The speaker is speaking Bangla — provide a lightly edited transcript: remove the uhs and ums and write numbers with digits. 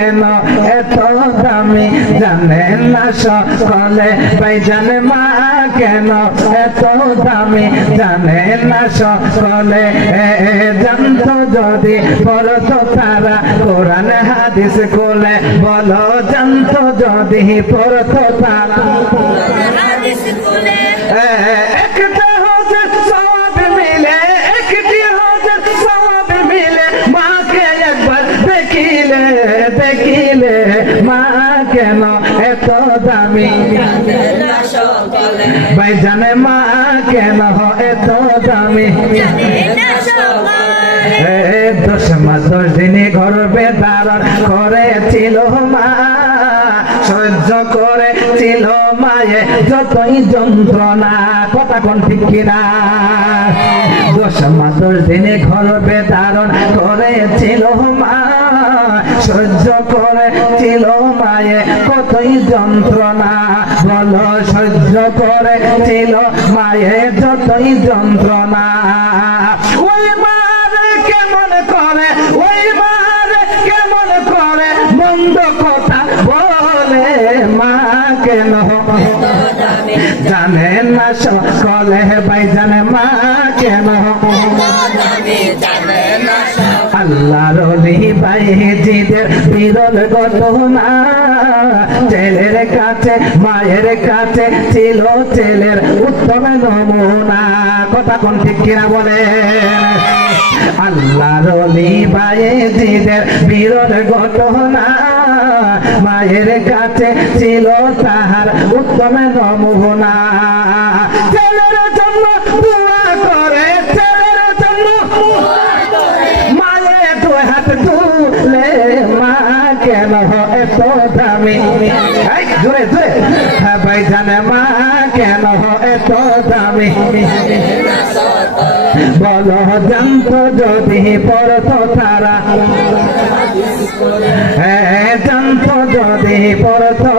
কেন এত দামি জানে না সকলে ভাইজান মা কেন এত দামি জানে না সকলে জানতো যদি পড়তো তারা কোরআন হাদিস কোলে বলো জানতো যদি পড়তো তারা হাদিস কোলে একটা হচ্ছে সওয়াব মিলে একটি হচ্ছে সওয়াব মিলে মাকে একবার দেখিলে দেখিলে মা কেন এত দামি ভাইজান মা কেন এত দামি 10 মাস 10 দিনে গর্ভে ধারণ করেছিল মা সহ্য করেছিল মায়ে যতই যন্ত্রণা কথা কোন ঠিক কিনা 10 মাস 10 দিনে গর্ভে ধারণ করেছিল মা সহ্য করেছিল মায়ে কতই যন্ত্রণা বলো সহ্য করেছিল মায়ে যতই যন্ত্রণা ওই মারে কেমন করে ওই মারে কেমন করে মন্দ কথা বলে মা কেন জানে না সকলে ভাইজান মা কেন আল্লাহর ওলি ভাইজিদের বিরল ঘটনা ছেলের কাছে মায়ের কাছে ছিল ছেলের উত্তম নমুনা কথা কোন ঠিক কিনা বলে আল্লাহর ওলি ভাইজিদের বিরল ঘটনা মায়ের কাছে ছিল তাহার উত্তম নমুনা ছেলের জন্য দোয়া করে ছেলের জন্য মায়ে তো হাত তুলে মা কেন এত দামি জোরে জোরে ভাইজান মা কেন এত দামি বলো জানতো যদি পড়তো তারা জানতো যদি পড়তো